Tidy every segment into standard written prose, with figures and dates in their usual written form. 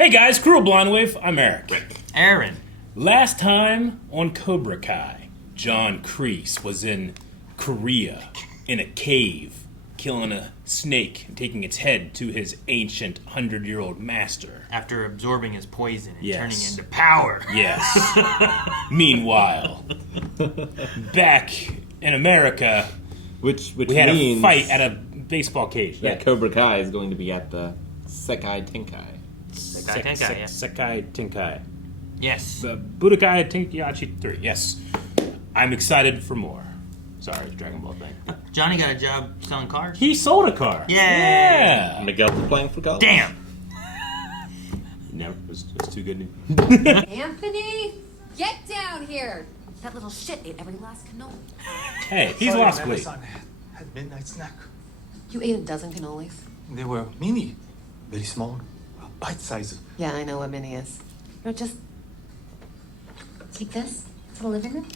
Hey guys, Cruel Blindwave, I'm Eric. Aaron. Last time on Cobra Kai, John Kreese was in Korea, in a cave, killing a snake and taking its head to his ancient 100-year-old master. After absorbing his poison and Yes. turning into power. Yes. Meanwhile, back in America, Which we had means a fight at a baseball cage. that Cobra Kai is going to be at the Sekai Tenkai. Sekai Tenkai, yeah. Sekai Tenkai. Yes. Budokai Tenkaichi 3, yes. I'm excited for more. Sorry, Dragon Ball thing. Johnny got a job selling cars. He sold a car. Yeah. Miguel's playing for golf. Damn. No, it was too good. Anthony, get down here. That little shit ate every last cannoli. Hey, he's lost weight. Had midnight snack. You ate a dozen cannolis? They were mini, very small, bite size. Yeah, I know what mini is. No, just take this to the living room.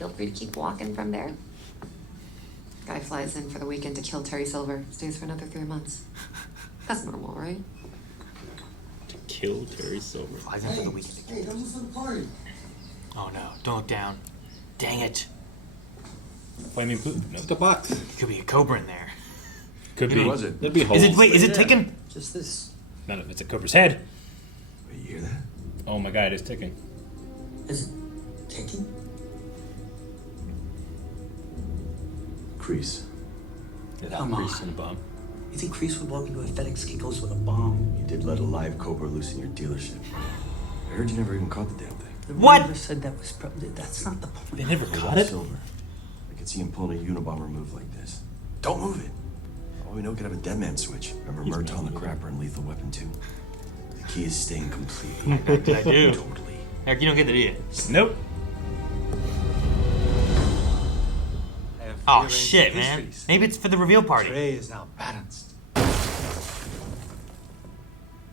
Feel free to keep walking from there. Guy flies in for the weekend to kill Terry Silver. Stays for another 3 months. That's normal, right? To kill Terry Silver. Flies in for the weekend. Hey, don't listen to the party. Oh no, don't look down. Dang it. Flaming poop? No. The box. Could be a Cobra in there. Could be. Who was it? There'd be holes. Is it ticking? Just this. None of it's a Cobra's head. Wait, you hear that? Oh my god, it's ticking. Is it ticking? Kreese. Come on. Kreese and a bomb. You think Kreese would walk into a FedEx Kinkos with a bomb? You did let a live Cobra loose in your dealership. I heard you never even caught the damn thing. The What? Never said that was probably. That's not the point. They never What caught about it? Silver? I could see him pulling a Unabomber move like this. Don't move it. All we know could have a dead man switch. Remember Murtaugh the Crapper and Lethal Weapon 2? The key is staying completely. I do. Totally. Eric, you don't get the deal. Nope. Oh shit, man. Maybe it's for the reveal party. Tray is now balanced.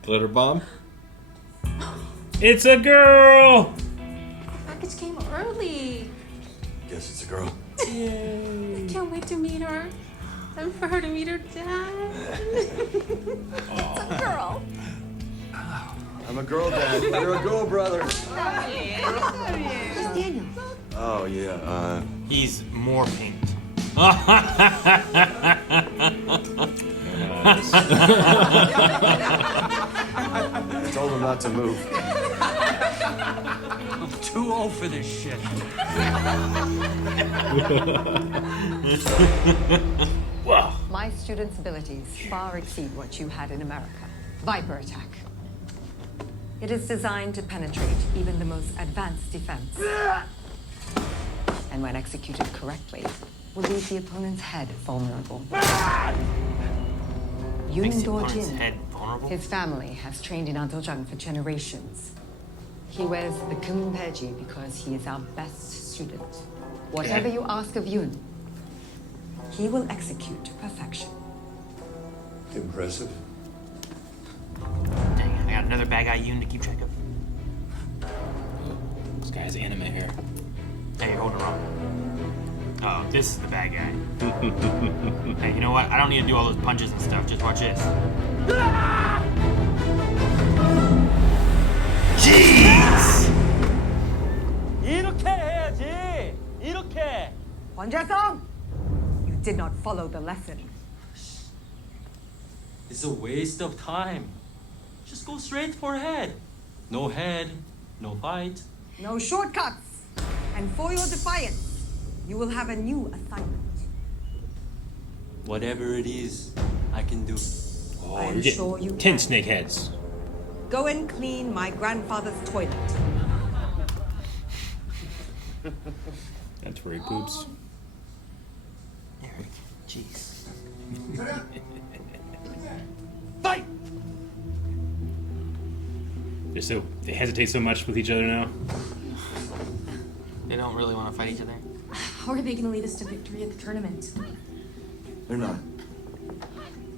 Glitter bomb. It's a girl! Package came early. Guess it's a girl. I can't wait to meet her. And for her to meet her dad. It's a girl. I'm a girl dad. You're a girl brother. Where's Daniel? Oh, yeah. He's more pinked. I told him not to move. I'm too old for this shit. Wow. My students' abilities far exceed what you had in America. Viper attack. It is designed to penetrate even the most advanced defense. And when executed correctly, will leave the opponent's head vulnerable. Makes Yun the opponent's Do-jin, head vulnerable. his family has trained in Adojang for generations. He wears the Kumpeji because he is our best student. Whatever you ask of Yun, he will execute to perfection. Impressive. Dang, I got another bad guy Yoon to keep track of. This guy has anime hair. Hey, you're holding it wrong. Oh, this is the bad guy. Hey, you know what? I don't need to do all those punches and stuff. Just watch this. Jeez! 이렇게 해야지. 이렇게. Song, you did not follow the lesson. It's a waste of time. Just go straight for head. No head, no fight. No shortcuts. And for your defiance, you will have a new assignment. Whatever it is, I can do. Oh, I am you're getting sure you 10 can. snake heads. Go and clean my grandfather's toilet. That's where he poops. Eric, jeez. Fight! They hesitate so much with each other now. They don't really want to fight each other. How are they going to lead us to victory at the tournament? They're not.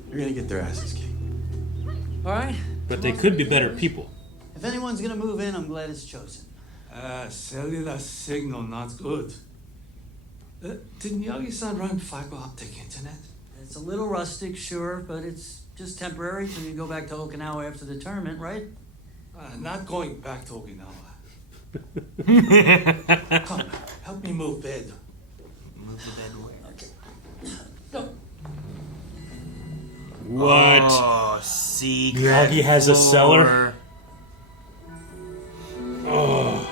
You're gonna get their asses kicked. All right. But they could be better people. If anyone's gonna move in, I'm glad it's chosen. Cellular signal not good. Did Miyagi-san run fiber optic internet? It's a little rustic, sure, but it's just temporary till you go back to Okinawa after the tournament, right? Not going back to Okinawa. Come, help me move bed. Move the bed away. Okay. What? Oh, secret Miyagi has a cellar? floor. Oh.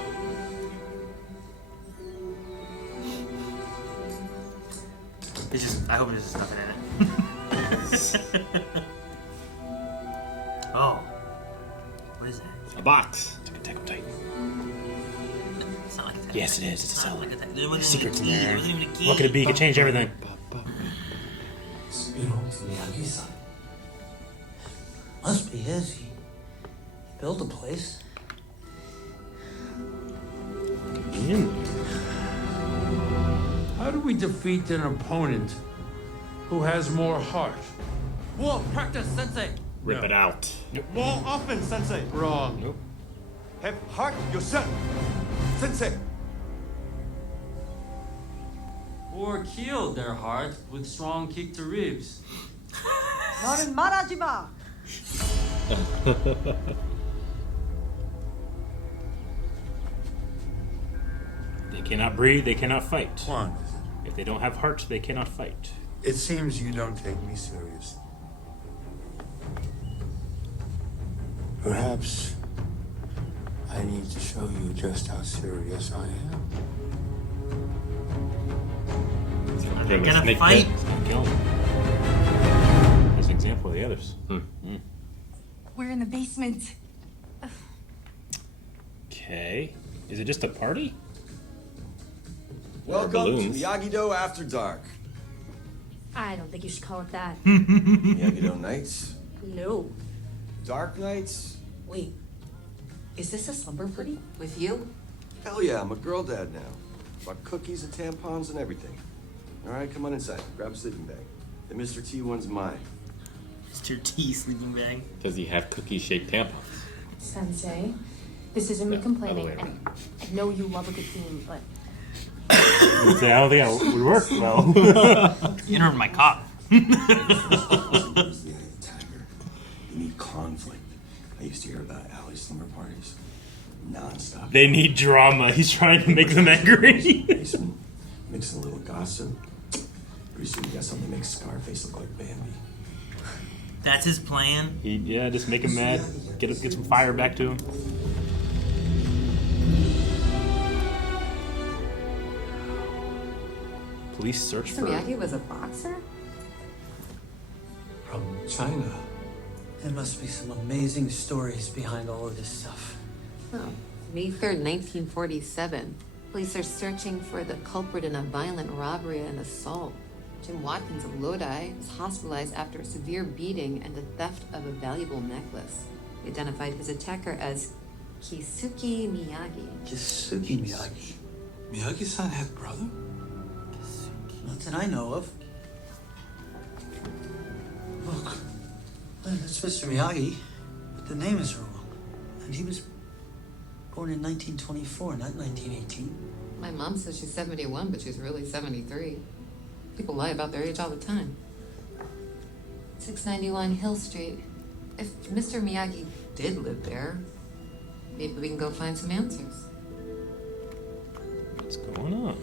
It's just, I hope there's just nothing in it. Oh. What is that? A box. Take him tight. It's not like that. Yes, it is. It's a It's not cellar. like that. There wasn't Secret's even a in key. there. There wasn't even a key. What could it be? It could change everything. This belongs to Miyagi-san. Must be his. He built a place. How do we defeat an opponent who has more heart? More practice, Sensei. Rip it out. More offense, Sensei. Wrong. Nope. Have heart yourself, Sensei. Or kill their heart with strong kick to ribs. 너는 말하지 마. They cannot breathe, they cannot fight. Quan, If they don't have heart, they cannot fight. it seems you don't take me serious. Perhaps I need to show you just how serious I am. Are they gonna fight? Kill him. As an example of the others. We're in the basement. Okay. Is it just a party? Welcome to balloons. Miyagi-Do After Dark. I don't think you should call it that. Miyagi-Do Nights, No. Dark Nights. Wait, is this a slumber party? With you? Hell yeah, I'm a girl dad now. Bought cookies and tampons and everything. All right, come on inside. Grab a sleeping bag. The Mr. T one's mine. Mr. T sleeping bag. Does he have cookie-shaped tampons? Sensei, this isn't me No, complaining. other way around. I know you love a good theme, but I don't think that would work well. You interrupted my cop. Who's the tiger? You need conflict. I used to hear about alley slumber parties. Non-stop. They need drama. He's trying to make them angry. Basement, mixing a little gossip. Pretty soon you got something that makes Scarface look like Bambi. That's his plan. Yeah, just make him mad. Get some fire back to him. Police search So for... Miyagi was a boxer? From China. There must be some amazing stories behind all of this stuff. Oh, May 3rd, 1947. Police are searching for the culprit in a violent robbery and assault. Jim Watkins of Lodi was hospitalized after a severe beating and the theft of a valuable necklace. He identified his attacker as Kisuke Miyagi. Kisuke Miyagi. Miyagi-san had brother? Not that I know of. Look, that's Mr. Miyagi, but the name is wrong. And he was born in 1924, not 1918. My mom says she's 71, but she's really 73. People lie about their age all the time. 691 Hill Street. If Mr. Miyagi did live there, maybe we can go find some answers. What's going on?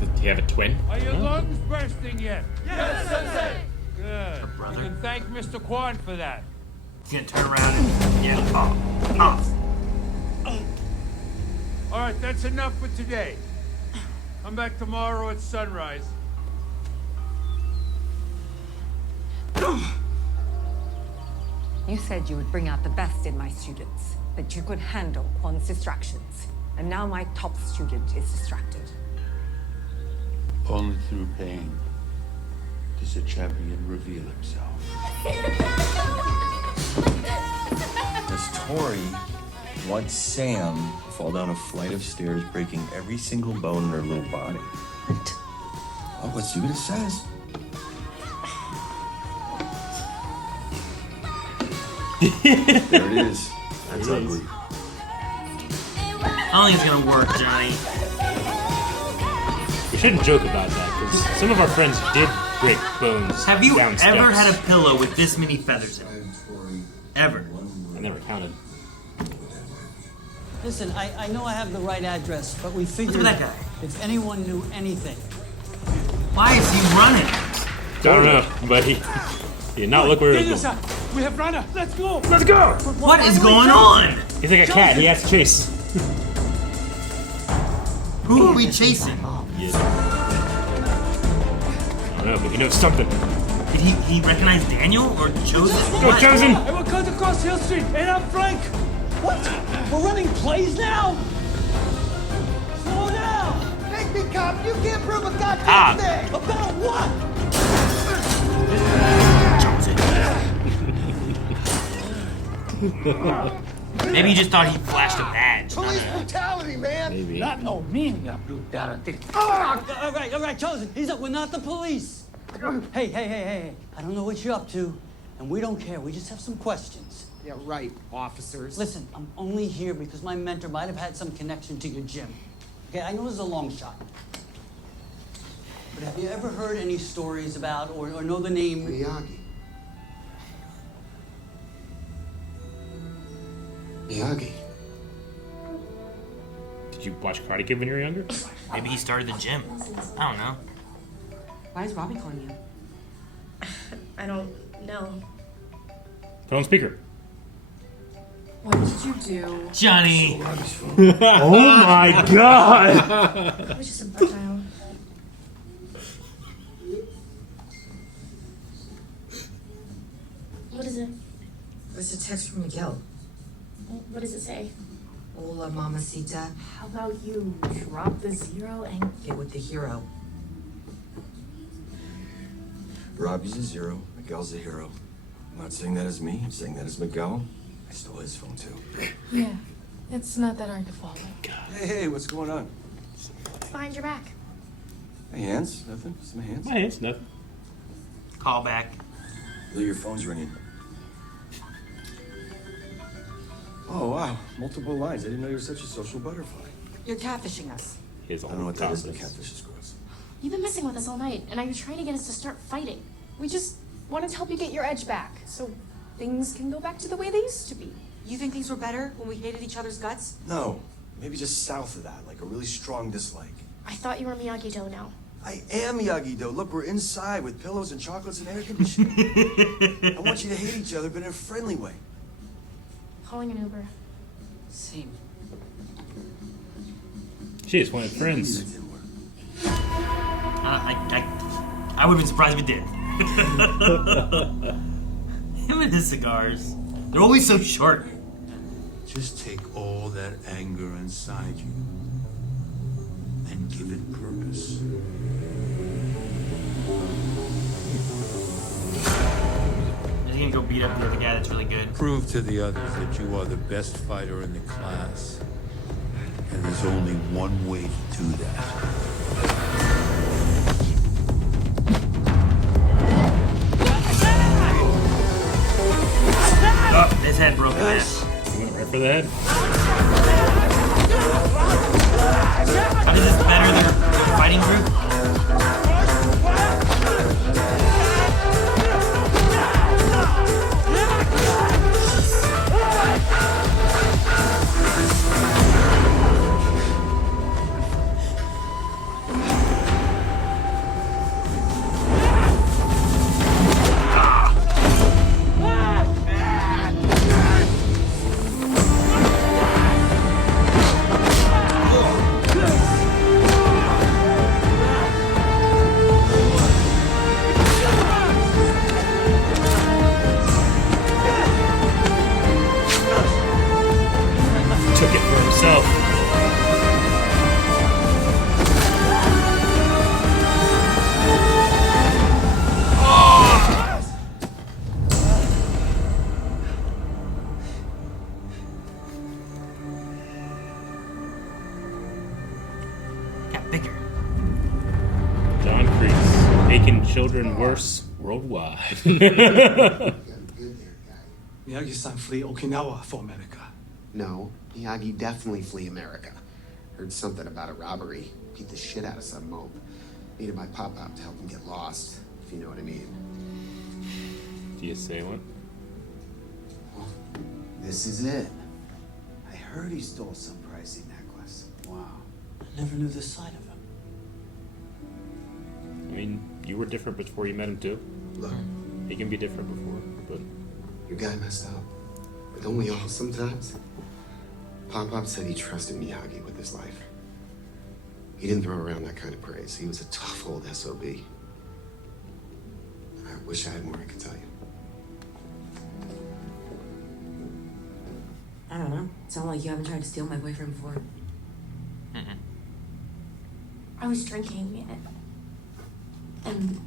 Does he have a twin? Are your lungs bursting yet? Yes, Sensei! Good. A brother? You can thank Mr. Quan for that. He's gonna turn around and yeah. All right, that's enough for today. Come back tomorrow at sunrise. You said you would bring out the best in my students, that you could handle Quan's distractions. And now my top student is distracted. Only through pain does a champion reveal himself. Does Tori want Sam to fall down a flight of stairs, breaking every single bone in her little body? Oh, let's see what it says. There it is. That's ugly. I don't think it's gonna work, Johnny. We shouldn't joke about that because some of our friends did break bones. Have you down ever steps. had a pillow with this many feathers in it? Ever? I never counted. Listen, I know I have the right address, but we figured What's with that guy? if anyone knew anything. Why is he running? Don't know, but he did not look where he was going. We have runner. Let's go. Let's go! What is going on? He's like a cat. He has to chase. Who are we chasing? Yeah. I don't know, but he knows something. Did he recognize Daniel or Chosen? Go, What? Chosen! I will cut across Hill Street and up flank. What? We're running plays now? Slow down! Make me cop. You can't prove a goddamn Ah. thing. About what? Maybe he just thought he flashed a badge. Police brutality, man. Maybe. Not no meaning of brutality. All right, Chosen. He's up. We're not the police. Hey. I don't know what you're up to, and we don't care. We just have some questions. Yeah, right, officers. Listen, I'm only here because my mentor might have had some connection to your gym. Okay, I know this is a long shot. But have you ever heard any stories about or know the name Miyagi. Miyagi. Did you watch Karate Kid when you were younger? Maybe he started the gym. I don't know. Why is Robbie calling you? I don't know. Put on speaker. What did you do? Johnny! Oh my god! It was just a butt dial. What is it? It's a text from Miguel. What does it say? Hola, mamacita. How about you drop the zero and Get with the hero. Robbie's a zero, Miguel's a hero. I'm not saying that as me, I'm saying that as Miguel. I stole his phone too. yeah, it's not that hard to follow. Hey, what's going on? It's behind your back. My hands? Nothing? Just my hands? My hands, nothing. Call back. Your phone's ringing. Oh, wow. Multiple lines. I didn't know you were such a social butterfly. You're catfishing us. He has a I don't know whole what that is, but confidence. catfish is gross. You've been messing with us all night, and now you're trying to get us to start fighting. We just wanted to help you get your edge back, so things can go back to the way they used to be. You think things were better when we hated each other's guts? No. Maybe just south of that, like a really strong dislike. I thought you were Miyagi-Do now. I am Miyagi-Do. Look, we're inside with pillows and chocolates and air conditioning. I want you to hate each other, but in a friendly way. Calling an Uber. Same. She just wanted friends. That didn't work. I would have been surprised if it did. Him and his cigars. They're always so short. Just take all that anger inside you and give it purpose. Is he gonna go beat up the other guy that's really good? Prove to the others that you are the best fighter in the class. And there's only one way to do that. Oh, his head broke in half. You went right for the head? How does this better their fighting group? Took it for himself. Got bigger. John Kreese, making children worse worldwide. Miyagi-san flee Okinawa for America. No, Miyagi definitely flee America. Heard something about a robbery. beat the shit out of some mope. Needed my pop-up to help him get lost, if you know what I mean. Do you say what? This is it. I heard he stole some pricey necklace. Wow. I never knew this side of him. I mean, you were different before you met him too. Look, He can be different before, but your guy messed up. But don't we all sometimes? Pop-Pop said he trusted Miyagi with his life. He didn't throw around that kind of praise. He was a tough old SOB. And I wish I had more I could tell you. I don't know. It's not like you haven't tried to steal my boyfriend before. I was drinking, and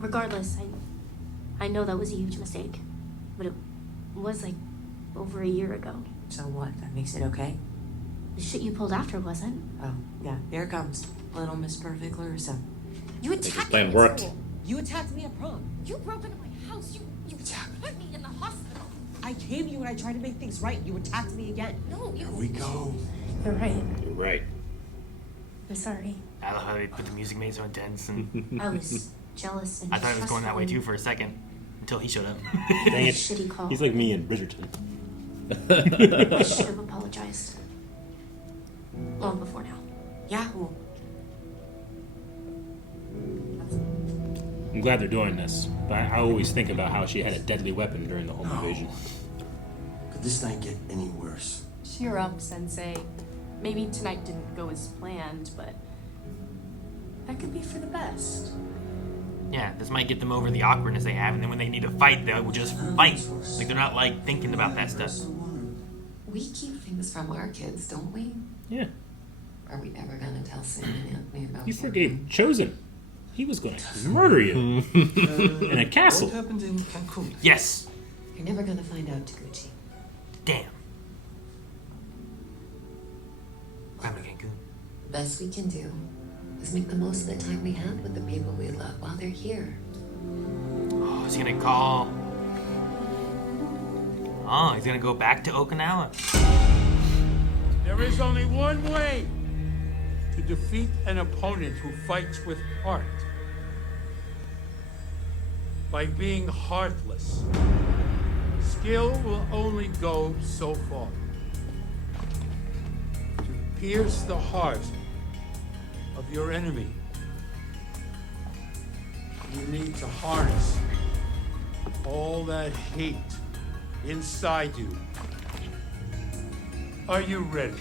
regardless, I know that was a huge mistake, but it was like over a year ago. So what? That makes it okay? The shit you pulled after wasn't. Oh, yeah. Here it comes. Little Miss Perfect Larissa. You attacked me plan at worked. school. You attacked me at prom. You broke into my house. You put me in the hospital. I came to you and I tried to make things right. You attacked me again. No, you. Here we go. You're right. you're right. I'm sorry. I love how they put the music made so intense, and I was jealous and I thought it was going that way too distrustful for a second until he showed up. Dang it. Shitty call. He's like me in Bridgerton. I should have apologized. Long before now. Yahoo. I'm glad they're doing this, but I always think about how she had a deadly weapon during the home invasion. Could this night get any worse? Cheer up, Sensei. Maybe tonight didn't go as planned, but that could be for the best. Yeah, this might get them over the awkwardness they have, and then when they need to fight, they will just fight. Like they're not like thinking about that stuff. We keep things from our kids, don't we? Yeah. Are we ever gonna tell Sam and Anthony about You him? forgave Chosen. He was going to murder you in a castle. What happened in Cancun? Yes. You're never gonna find out, Taguchi. Damn. What happened to Cancun? The best we can do is make the most of the time we have with the people we love while they're here. Oh, he's gonna call. Oh, he's gonna go back to Okinawa. There is only one way to defeat an opponent who fights with heart. By being heartless. Skill will only go so far. To pierce the heart of your enemy, you need to harness all that hate inside you. Are you ready?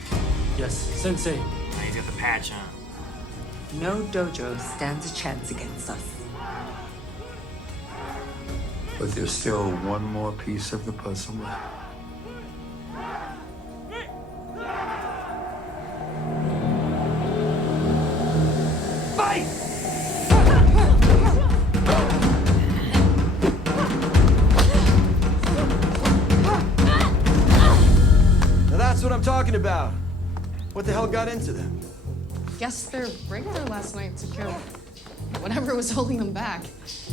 Yes, Sensei. Oh, he's got the patch on. No dojo stands a chance against us. But there's still one more piece of the puzzle left. Now that's what I'm talking about. What the hell got into them? Guess their regular last night to kill whatever was holding them back.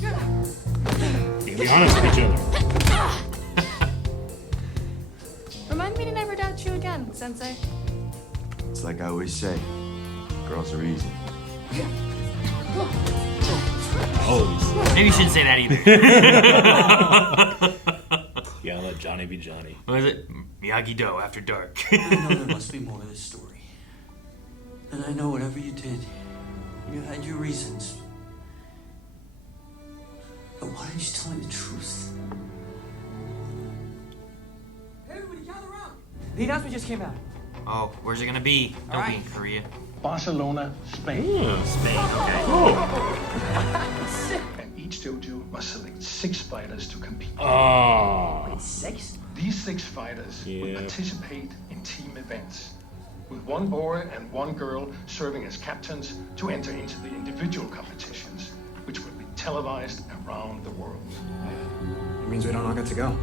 You can be honest with each other. Remind me to never doubt you again, Sensei. It's like I always say, girls are easy. Oh, Maybe you shouldn't say that either. yeah, let Johnny be Johnny. What is it? Miyagi Do after dark. I know there must be more to this story. And I know whatever you did, you had your reasons. But why didn't you tell me the truth? Everybody gather around. The announcement just came out. Oh, where's it gonna be? Don't be in Korea. Barcelona, Spain. Spain, okay. And each dojo must select 6 fighters to compete. Oh. Wait, 6? These 6 fighters will participate in team events, with 1 boy and 1 girl serving as captains to enter into the individual competitions, which will be televised around the world. It means we don't all get to go.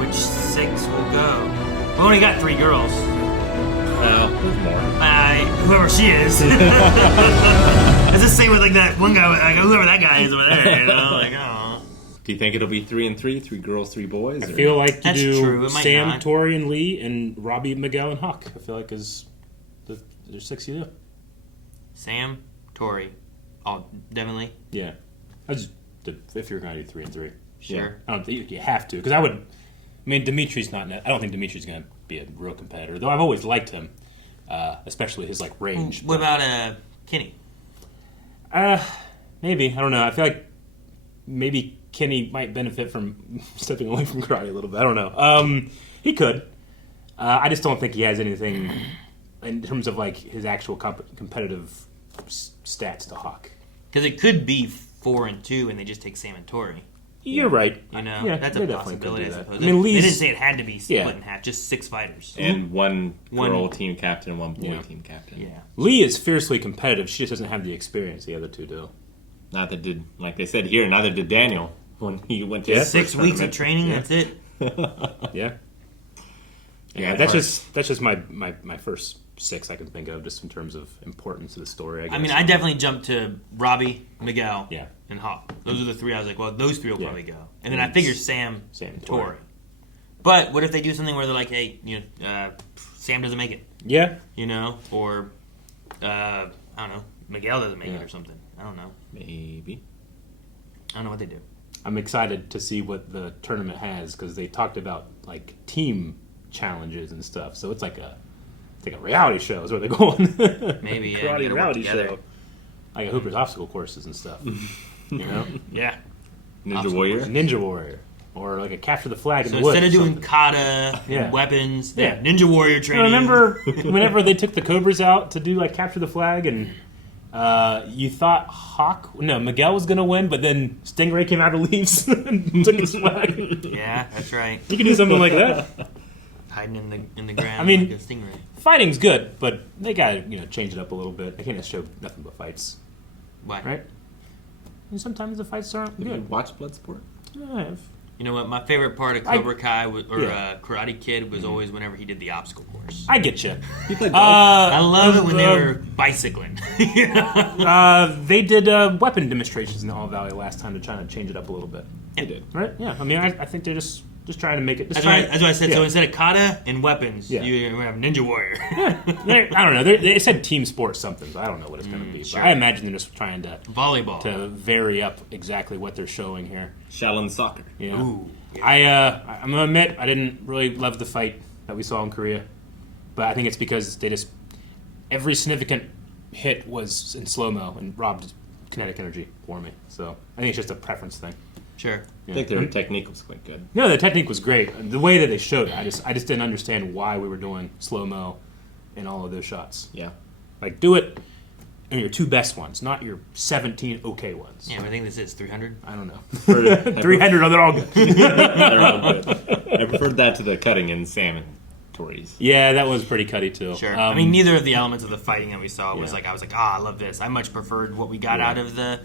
Which 6 will go? We only got 3 girls. Well, there's more. Whoever she is. It's the same with like that one guy, like whoever that guy is over there. You know, like oh. Do you think it'll be 3 and 3, 3 girls, 3 boys? I feel like you That's do true. It might Sam, not. Tori, and Lee, and Robbie, Miguel, and Huck. I feel like there's 6 you do. Sam, Tori. Oh, definitely. Yeah. If you're going to do 3 and 3. Sure. I don't think you have to, because I mean, Dimitri's not. I don't think Dimitri's going to be a real competitor, though I've always liked him, especially his like range. What about Kenny? Maybe, I don't know. I feel like maybe Kenny might benefit from stepping away from karate a little bit. I don't know. He could. I just don't think he has anything in terms of like his actual competitive stats to Hawk. Because it could be 4 and 2, and they just take Sam and Tori. You're right. You know, Yeah, that's they a definitely could possibility. do I that. suppose. I mean, They didn't Lee's- say it had to be split Yeah. in half. Just 6 fighters. And one girl One- team captain, one boy Yeah. team captain. Yeah. Lee is fiercely competitive. She just doesn't have the experience the other two do. Neither did, like they said here, neither did Daniel when he went to his 6 first weeks of tournament. training. Yeah. That's it. Yeah. Yeah, Yeah, that's first. just my first 6 I can think of, just in terms of importance of the story. I guess. I mean, I definitely jumped to Robbie, Miguel, Yeah. and Hawk. Those are the 3 I was like, well, those 3 will Yeah. probably go. And then I figured Sam and Tori. Tori. But what if they do something where they're like, hey, Sam doesn't make it, Yeah. or I don't know, Miguel doesn't make it or something. I don't know. Maybe. I don't know what they do. I'm excited to see what the tournament has, because they talked about like team challenges and stuff. So it's like a reality show is where they're going. Maybe, yeah, you karate gotta work reality together. show. Like a Hooper's obstacle courses and stuff. You know, Yeah. Ninja Warrior. Ninja Warrior, or like a capture the flag in So the woods. instead of or doing something. kata Yeah. and weapons, Yeah. Ninja Warrior training. Remember whenever they took the Cobras out to do like capture the flag, and you thought Miguel was gonna win, but then Stingray came out of leaves and took his flag. Yeah, that's right. You can do something like that. Hiding in the ground I mean, like a stingray. Fighting's good, but they gotta change it up a little bit. They can't just show nothing but fights, Why? right? And sometimes the fights aren't Did you good. watch Bloodsport? I have. You know what? My favorite part of Cobra Kai Yeah. Karate Kid was always whenever he did the obstacle course. I get you. I love it when they were bicycling. They did weapon demonstrations in the All Valley last time to try to change it up a little bit. They did. Right? Yeah. I mean, I think they're just trying to make it. That's what I said. Yeah. So instead of kata and weapons, Yeah. you're going to have Ninja Warrior. I don't know. They said team sports something, so I don't know what it's going to be. sure. But I imagine they're just trying to Volleyball. to vary up exactly what they're showing here. Shaolin soccer. Yeah. Ooh. I'm gonna admit I didn't really love the fight that we saw in Korea, but I think it's because they just every significant hit was in slow mo and robbed kinetic energy for me. So I think it's just a preference thing. Sure. I think their technique was quite good. No, the technique was great. The way that they showed it, I just didn't understand why we were doing slow mo in all of those shots. Yeah. Like do it in your 2 best ones, not your 17 okay ones. Yeah, but I think this is 300. I don't know. Preferred- 300, they're all good. They're all good. I preferred that to the cutting in Sam and Tori's. Yeah, that was pretty cutty too. Sure. I mean, neither of the elements of the fighting that we saw was I was like, I love this. I much preferred what we got out of the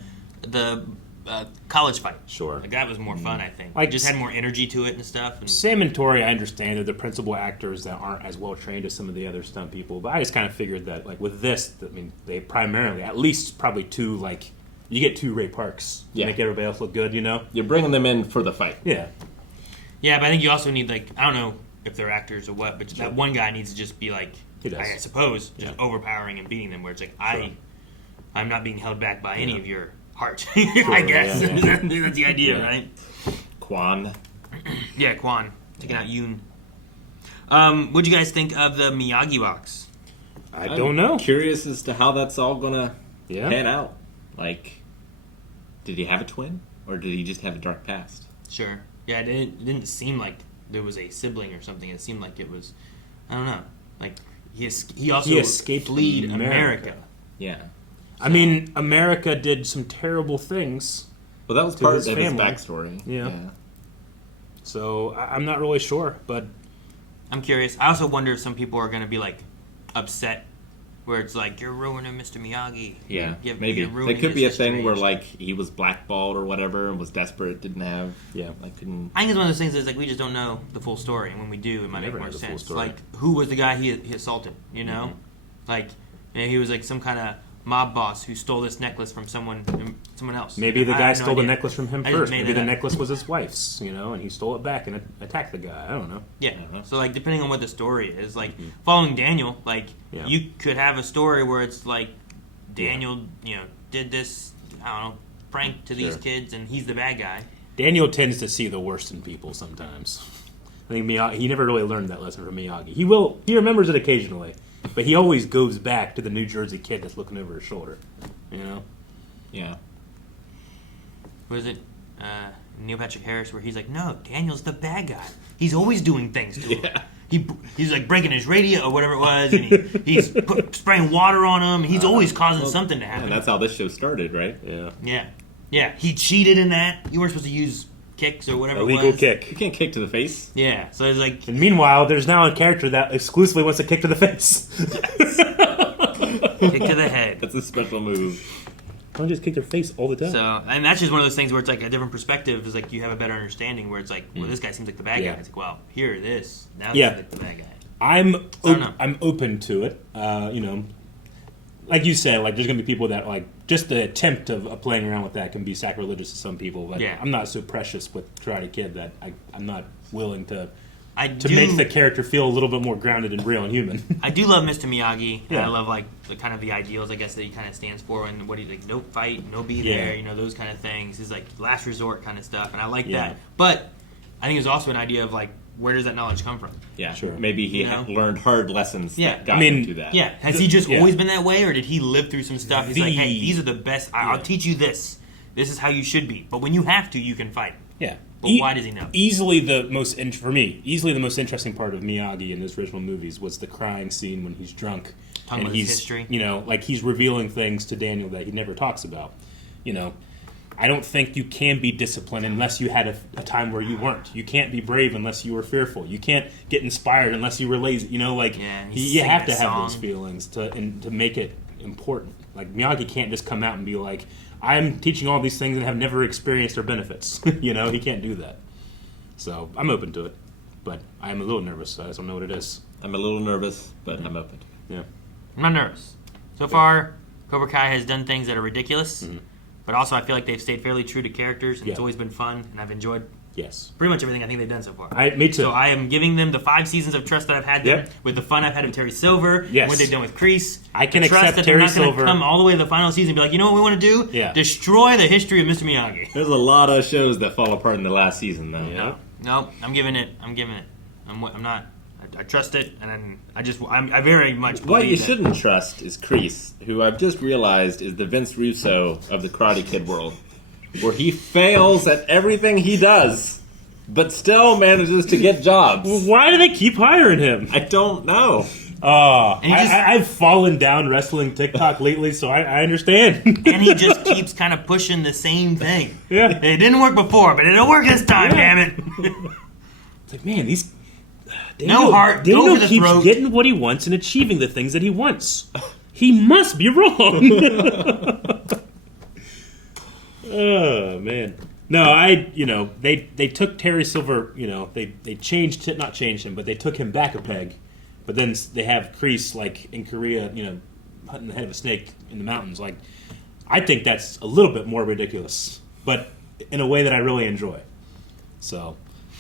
college fight. Sure. Like, that was more fun, I think. Like, just had more energy to it and stuff. And Sam and Tori, I understand they're the principal actors that aren't as well trained as some of the other stunt people, but I just kind of figured that, like, with this, I mean, they primarily, at least probably 2, like, you get 2 Ray Parks to make everybody else look good, you know? You're bringing them in for the fight. Yeah. Yeah, but I think you also need, like, I don't know if they're actors or what, but that one guy needs to just be, like, He does. I suppose, just overpowering and beating them, where it's like, I'm not being held back by any of your heart, I guess. yeah, yeah. That's the idea, Yeah. right? Quan. Yeah, Quan. Taking out Yoon. What'd you guys think of the Miyagi box? I don't know. Curious as to how that's all gonna Yeah. pan out. Like, did he have a twin, or did he just have a dark past? Sure. Yeah, it didn't seem like there was a sibling or something. It seemed like it was, I don't know. Like, he also escaped fled America. Yeah. I mean, America did some terrible things. Well, that was to part his of his family. backstory. Yeah. So I'm not really sure, but I'm curious. I also wonder if some people are going to be, like, upset, where it's like, you're ruining Mr. Miyagi. Yeah, You're maybe. ruining It could his be a history thing and where, stuff. like, he was blackballed or whatever and was desperate, didn't have... Yeah. Like, couldn't... I think it's one of those things that's like we just don't know the full story, and when we do, it might make never more know the full sense. story. Like, who was the guy he assaulted? You know, like maybe he was like some kind of mob boss who stole this necklace from someone else. Maybe the I guy have no stole the idea. necklace from him I just first. made Maybe that the up. necklace was his wife's, and he stole it back and attacked the guy. I don't know. Yeah. So like, depending on what the story is, like following Daniel, like you could have a story where it's like Daniel, did this, I don't know, prank to these kids, and he's the bad guy. Daniel tends to see the worst in people sometimes. I think Miyagi, he never really learned that lesson from Miyagi. He remembers it occasionally, but he always goes back to the New Jersey kid that's looking over his shoulder. Yeah. What is it? Neil Patrick Harris, where he's like, no, Daniel's the bad guy. He's always doing things to him. He's like breaking his radio or whatever it was, and he's spraying water on him. He's always causing something to happen. And that's how this show started, right? Yeah. He cheated in that. You weren't supposed to use kicks or whatever Illegal it was. kick. You can't kick to the face. Yeah. So it's like. And meanwhile, there's now a character that exclusively wants to kick to the face. Kick to the head. That's a special move. Don't just kick their face all the time. So, and that's just one of those things where it's like a different perspective. Is like you have a better understanding where it's like, well, this guy seems like the bad guy. It's like, well, here, this. Now this is like the bad guy. I'm open to it. Like you said, like there's gonna be people that like just the attempt of playing around with that can be sacrilegious to some people. But I'm not so precious with Karate Kid that I'm not willing to make the character feel a little bit more grounded and real and human. I do love Mr. Miyagi. And Yeah. I love like the kind of the ideals, I guess, that he kind of stands for, and what he like, no fight, no be there, those kind of things. Is like last resort kind of stuff, and I like that. But I think it's also an idea of like, where does that knowledge come from? Yeah, sure. Maybe he learned hard lessons that got him to that. Yeah, has he just always been that way, or did he live through some stuff? He's like, hey, these are the best. I'll teach you this. This is how you should be. But when you have to, you can fight. Yeah. But why does he know? Easily the most interesting part of Miyagi in his original movies was the crying scene when he's drunk. Talking and about his history. Like he's revealing things to Daniel that he never talks about. I don't think you can be disciplined unless you had a time where you weren't. You can't be brave unless you were fearful. You can't get inspired unless you were lazy. You have to have those feelings to make it important. Like Miyagi can't just come out and be like, I'm teaching all these things and have never experienced their benefits. He can't do that. So I'm open to it, but I'm a little nervous. So I just don't know what it is. I'm a little nervous, but I'm open. Yeah, I'm not nervous. So far, Cobra Kai has done things that are ridiculous, but also I feel like they've stayed fairly true to characters, and it's always been fun, and I've enjoyed pretty much everything I think they've done so far. Me too. So I am giving them the 5 seasons of trust that I've had them with the fun I've had with Terry Silver, and what they've done with Kreese. I can the trust accept that Terry they're not Silver. going to come all the way to the final season and be like, you know what we want to do? Yeah. Destroy the history of Mr. Miyagi. There's a lot of shows that fall apart in the last season, though. No, I'm giving it. I'm not. I trust it, and I very much believe What you that. shouldn't trust is Kreese, who I've just realized is the Vince Russo of the Karate Kid world, where he fails at everything he does, but still manages to get jobs. Well, why do they keep hiring him? I don't know. I've fallen down wrestling TikTok lately, so I understand. And he just keeps kind of pushing the same thing. Yeah. It didn't work before, but it'll work this time, damn it. It's like, man, these... No heart, go Daniel for the keeps throat. getting what he wants and achieving the things that he wants. He must be wrong. Oh, man. No, they took Terry Silver, they changed it, not changed him, but they took him back a peg. But then they have Kreese, like, in Korea, hunting the head of a snake in the mountains. Like, I think that's a little bit more ridiculous, but in a way that I really enjoy. So,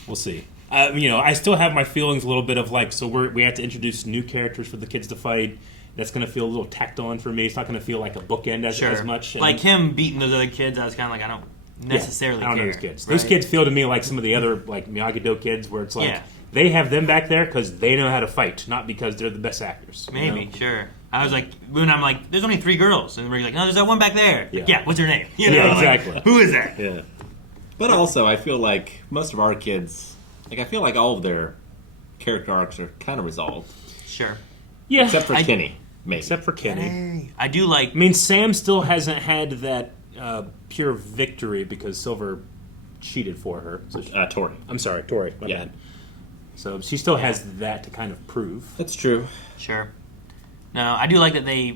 we'll see. I still have my feelings a little bit of like, so we have to introduce new characters for the kids to fight. That's going to feel a little tacked on for me. It's not going to feel like a bookend as much. Like him beating those other kids, I was kind of like, I don't necessarily I don't care. know those kids. Right? Those kids feel to me like some of the other like Miyagi-Do kids where it's like they have them back there because they know how to fight, not because they're the best actors. Maybe, sure. I was like, when I'm like, there's only 3 girls. And we're like, no, there's that one back there. Yeah, what's her name? Exactly. Who is that? Yeah. But also, I feel like most of our kids... I feel like all of their character arcs are kind of resolved. Sure. Yeah. Except for Kenny, maybe. Except for Kenny. I do like... I mean, Sam still hasn't had that pure victory because Silver cheated for her. So Tori. I'm sorry, Tori. My bad. So she still has that to kind of prove. That's true. Sure. No, I do like that they,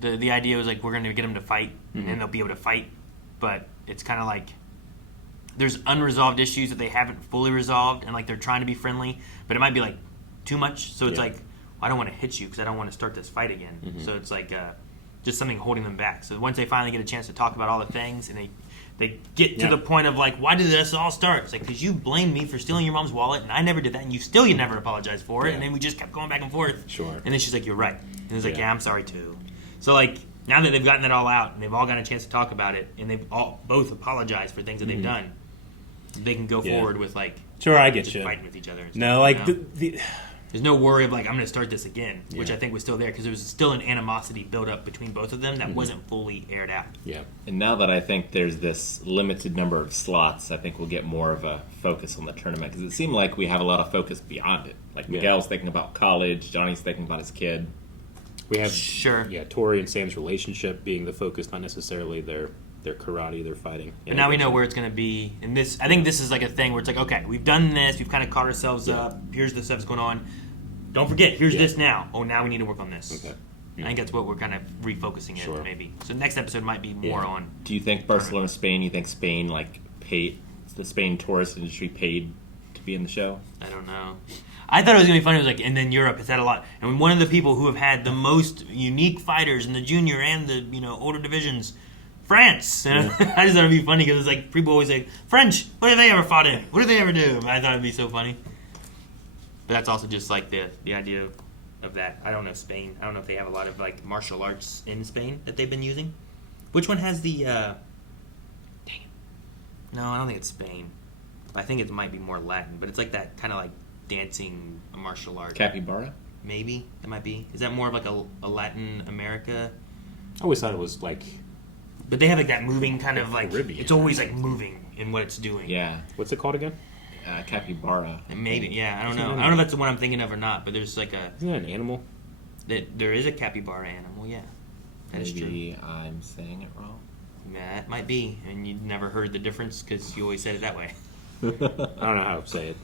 the idea was like, we're going to get them to fight, and then they'll be able to fight. But it's kind of like... There's unresolved issues that they haven't fully resolved, and like they're trying to be friendly, but it might be like too much. So it's like, I don't want to hit you because I don't want to start this fight again. So it's like, just something holding them back. So once they finally get a chance to talk about all the things, and they get to the point of like, why did this all start? It's like, because you blamed me for stealing your mom's wallet, and I never did that, and you never apologized for it, and then we just kept going back and forth. Sure. And then she's like, you're right. And it's like, yeah, I'm sorry too. So like, now that they've gotten it all out, and they've all got a chance to talk about it, and they've all both apologized for things that they've done, they can go forward with like, sure, I get just you. fighting with each other. And No, stuff, like you know? the There's no worry of like, I'm going to start this again, which I think was still there because there was still an animosity built up between both of them that wasn't fully aired out. Yeah. And now that I think there's this limited number of slots, I think we'll get more of a focus on the tournament because it seemed like we have a lot of focus beyond it. Like Miguel's thinking about college, Johnny's thinking about his kid. We have Tori and Sam's relationship being the focus, not necessarily their karate, their fighting. But now we know where it's going to be. And this, I think this is like a thing where it's like, okay, we've done this, we've kind of caught ourselves up. Here's the stuff that's going on. Don't forget, here's this now. Oh, now we need to work on this. Okay. I think that's what we're kind of refocusing it, maybe. So next episode might be more on. Do you think Barcelona, Spain? You think Spain paid the Spain tourist industry paid to be in the show? I don't know. I thought it was gonna be funny. It was like, and then Europe has had a lot, and one of the people who have had the most unique fighters in the junior and the older divisions, France. And I just thought it'd be funny because it's like people always say French. What have they ever fought in? What did they ever do? I thought it'd be so funny. But that's also just like the idea of that. I don't know Spain. I don't know if they have a lot of like martial arts in Spain that they've been using. Which one has the? Dang it. No, I don't think it's Spain. I think it might be more Latin, but it's like that kind of like dancing martial art. Capybara? Maybe it might be. Is that more of like a Latin America? I always thought it was like. But they have like that moving kind of like Caribbean. It's always like moving in what it's doing. Yeah. What's it called again? Capybara. Maybe, yeah. I don't know. I don't know if that's the one I'm thinking of or not. But there's like a. Isn't that an animal? There is a capybara animal. Yeah, that is true. Maybe I'm saying it wrong. Yeah, it might be, and you never heard the difference because you always said it that way. I don't know how to say it.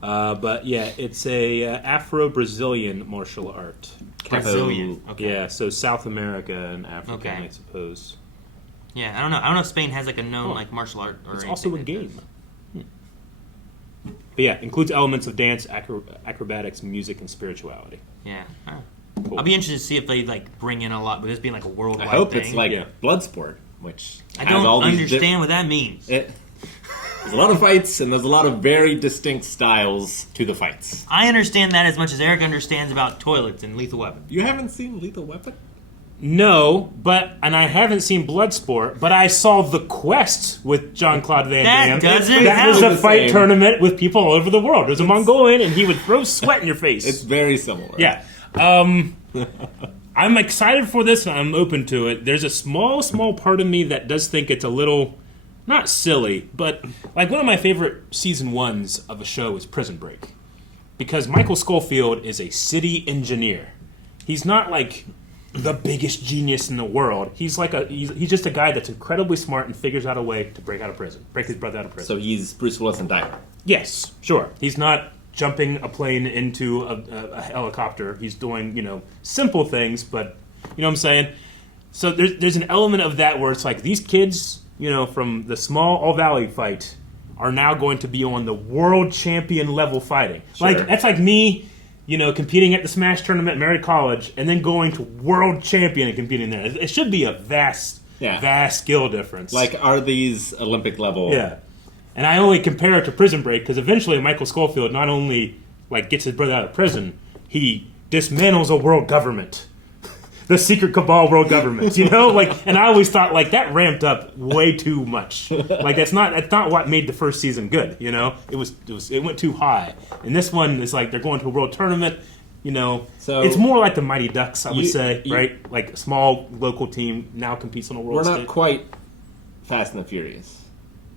But yeah, it's a Afro-Brazilian martial art. Brazilian. Okay. Yeah, so South America and Africa, I suppose. Yeah, I don't know. I don't know if Spain has like a known like martial art or it's anything also a that game. But yeah, includes elements of dance, acrobatics, music, and spirituality. Yeah. Oh. Cool. I'll be interested to see if they like bring in a lot, with this being like a worldwide I hope thing. it's like Bloodsport, which I don't understand what that means. There's a lot of fights, and there's a lot of very distinct styles to the fights. I understand that as much as Eric understands about toilets and Lethal Weapon. You haven't seen Lethal Weapon? No, and I haven't seen Bloodsport, but I saw The Quest with Jean-Claude Van Damme. That was a fight tournament with people all over the world. There's a Mongolian, and he would throw sweat in your face. It's very similar. Yeah. I'm excited for this, and I'm open to it. There's a small part of me that does think it's a little, not silly, but like one of my favorite season ones of a show is Prison Break. Because Michael Scofield is a city engineer. He's not like the biggest genius in the world. He's like he's just a guy that's incredibly smart and figures out a way to break his brother out of prison. So he's Bruce Willis and Diver. Yes, sure. He's not jumping a plane into a helicopter. He's doing, simple things, but you know what I'm saying? So there's an element of that where it's like these kids, from the small All Valley fight are now going to be on the world champion level fighting. Sure. Like that's like me, competing at the Smash tournament at Merritt College and then going to world champion and competing there. It should be a vast skill difference. Like, are these Olympic level? Yeah. And I only compare it to Prison Break because eventually Michael Scofield not only gets his brother out of prison, he dismantles a world government. The secret cabal world government, and I always thought that ramped up way too much. That's not what made the first season good. It went too high. And this one is they're going to a world tournament. So it's more like the Mighty Ducks, I would say, right? Like a small local team now competes on a world stage. We're not quite Fast and the Furious,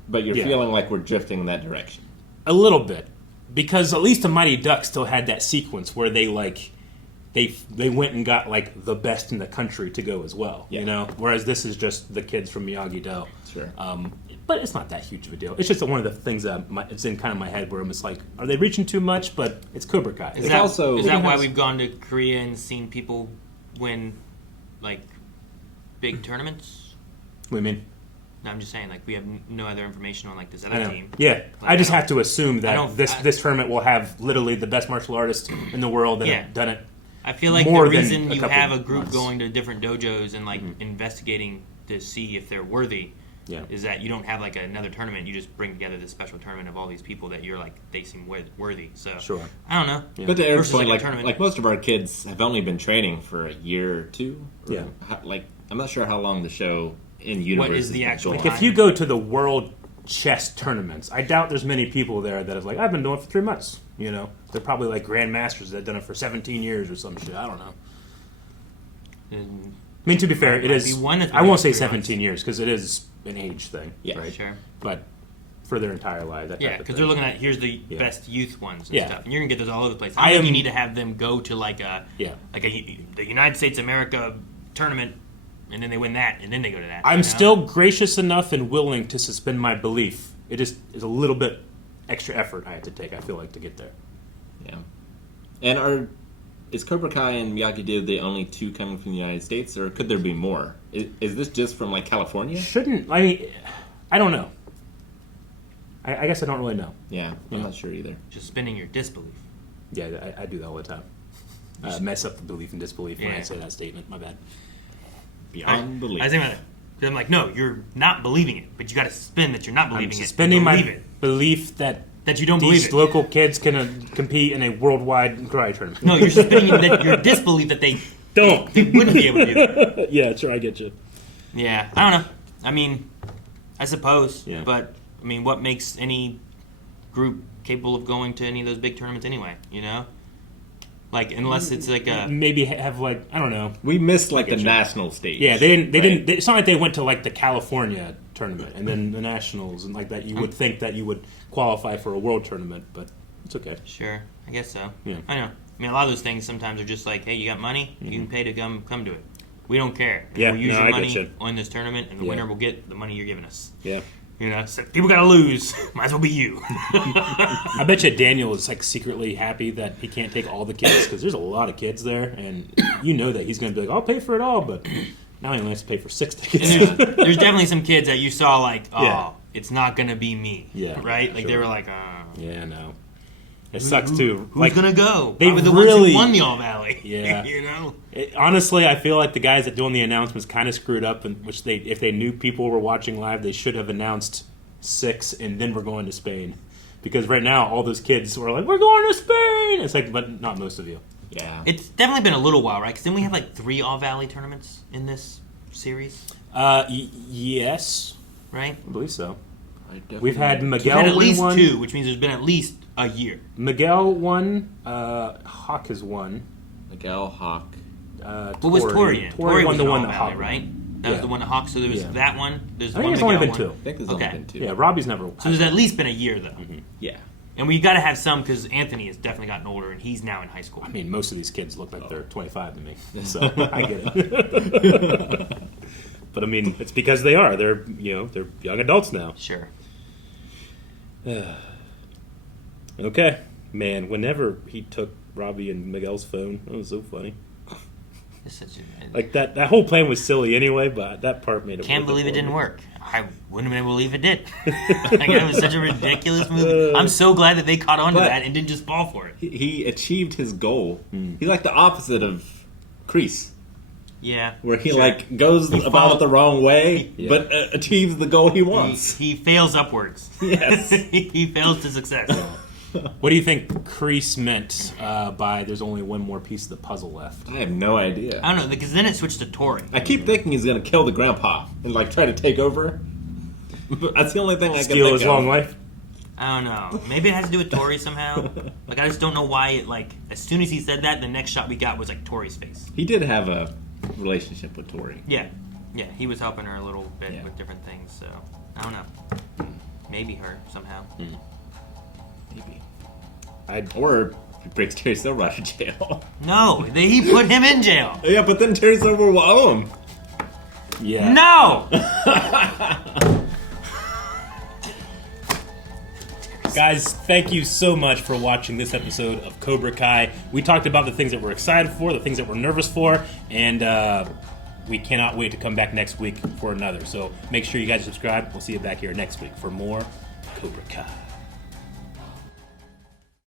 but you're feeling like we're drifting in that direction. A little bit, because at least the Mighty Ducks still had that sequence where they They went and got the best in the country to go as well, Whereas this is just the kids from Miyagi-Do. Sure. But it's not that huge of a deal. It's just one of the things that it's in kind of my head where I'm just are they reaching too much? But it's Cobra Kai. Is that why we've gone to Korea and seen people win big tournaments? What do you mean? No, I'm just saying we have no other information on this other team. Yeah, I just have to assume that this tournament will have literally the best martial artists in the world that have done it. I feel like more the than reason a you couple have a group months. going to different dojos and like investigating to see if they're worthy Yeah. is that you don't have like another tournament. You just bring together this special tournament of all these people that you're like they seem worthy. So Sure. I don't know. But to Eric's Versus, point, a like tournament. most of our kids have only been training for a year or two. Or Yeah. Like I'm not sure how long the show in universe What is the actual going. Like if you go to the world chess tournaments, I doubt there's many people there that is like, I've been doing it for 3 months. You know, they're probably like grandmasters that have done it for 17 years or some shit. I don't know. And I mean, to be fair, it might is. be one that's I won't been say 3 17 years because it is an age thing, Yeah. right? Sure. But for their entire life, that Yeah, type of because thing. they're looking at here's the Yeah. best youth ones and Yeah. stuff, and you're gonna get those all over the place. I I think am- you need to have them go to like Yeah. the United States America tournament, and then they win that, and then they go to that. I'm you know? still gracious enough and willing to suspend my belief. It just is a little bit extra effort I have to take. I feel like to get there. Yeah. And is Cobra Kai and Miyagi Do the only two coming from the United States, or could there be more? Is this just from like California? Shouldn't I mean? I don't know. I guess I don't really know. Yeah, I'm not sure either. Just spending your disbelief. Yeah, I do that all the time. I mess up the belief and disbelief when I Yeah. say that statement. My bad. Beyond belief. I think about it. 'Cause I'm like, no, you're not believing it, but you got to spin that you're not believing I'm it. suspending my Believe it. belief that That you don't these believe it. local kids can compete in a worldwide karate tournament. No, you're suspending your disbelief that they don't. They wouldn't be able to do that. Yeah, sure, I get you. Yeah, I don't know. I mean, I suppose. Yeah. But I mean, what makes any group capable of going to any of those big tournaments anyway? You know, like unless it's like a Maybe have like I don't know. We missed like I the get you. national stage. Yeah, they didn't. They right? didn't. It's not like they went to like the California tournament and then the nationals and like that. You would think that you would qualify for a world tournament, but it's okay. Sure, I guess so. Yeah. I know. I mean, a lot of those things sometimes are just like, hey, you got money, you can pay to come to it. We don't care. And Yeah, we'll use no, your I money get you. on this tournament, and the Yeah. winner will get the money you're giving us. Yeah. You know, so people got to lose. Might as well be you. I bet you Daniel is like secretly happy that he can't take all the kids because there's a lot of kids there, and you know that he's going to be like, "I'll pay for it all," but now he only has to pay for 6 tickets. And there's definitely some kids that you saw like, oh, Yeah. it's not going to be me. Yeah, Right? Like they sure. were like, Yeah, no. It sucks too. Who's going to go? They Probably the really ones who won the All Valley. Yeah. You know? Honestly, I feel like the guys that doing the announcements kind of screwed up, and which they, if they knew people were watching live, they should have announced 6 and then we're going to Spain, because right now all those kids were like, "We're going to Spain." It's like, but not most of you. Yeah. It's definitely been a little while, right? Because then we have like 3 All Valley tournaments in this series, Yes, right? I believe so. I definitely- We've had We've Miguel had at win least one. 2, which means there's been at least a year. Miguel won. Hawk has won. Miguel Hawk. What was Tori in? Tori won was the an one All that Valley, Hawk right? won. That was Yeah. the one that Hawk. So there was Yeah. that one. There's I think one it's only Miguel been one. 2. I think there's Okay. only been 2. Yeah, Robbie's never. So there's at least been a year though, Yeah. and we got to have some because Anthony has definitely gotten older and he's now in high school. I mean, most of these kids look like they're 25 to me, so I get it. But I mean, it's because they are. They're they're young adults now. Sure. Okay, man. Whenever he took Robbie and Miguel's phone, that was so funny. It's such a, Like that whole plan was silly anyway, but that part made it. can't worth believe for it didn't me. work. I wouldn't have been able to believe it did. Like, it was such a ridiculous movie. I'm so glad that they caught on to But- that and didn't just fall for it. He achieved his goal. He's like the opposite of Kreese, Yeah. where he sure. like goes He about follow- it the wrong way, Yeah. but achieves the goal he wants. He fails upwards. Yes. He fails to success. What do you think Kreese meant by "there's only one more piece of the puzzle left"? I have no idea. I don't know, because then it switched to Tori. I keep thinking he's gonna kill the grandpa and like try to take over. But that's the only thing I can Steal think his of. long life. I don't know. Maybe it has to do with Tori somehow. Like, I just don't know why it, like, as soon as he said that, the next shot we got was, like, Tori's face. He did have a relationship with Tori. Yeah. Yeah, he was helping her a little bit Yeah. with different things, so, I don't know. Maybe her, somehow. Maybe. I'd Or he brings Terry Silver out of jail. No, he put him in jail. Yeah, but then Terry Silver will owe him. yeah. No! Guys, thank you so much for watching this episode of Cobra Kai. We talked about the things that we're excited for, the things that we're nervous for, and we cannot wait to come back next week for another. So make sure you guys subscribe. We'll see you back here next week for more Cobra Kai.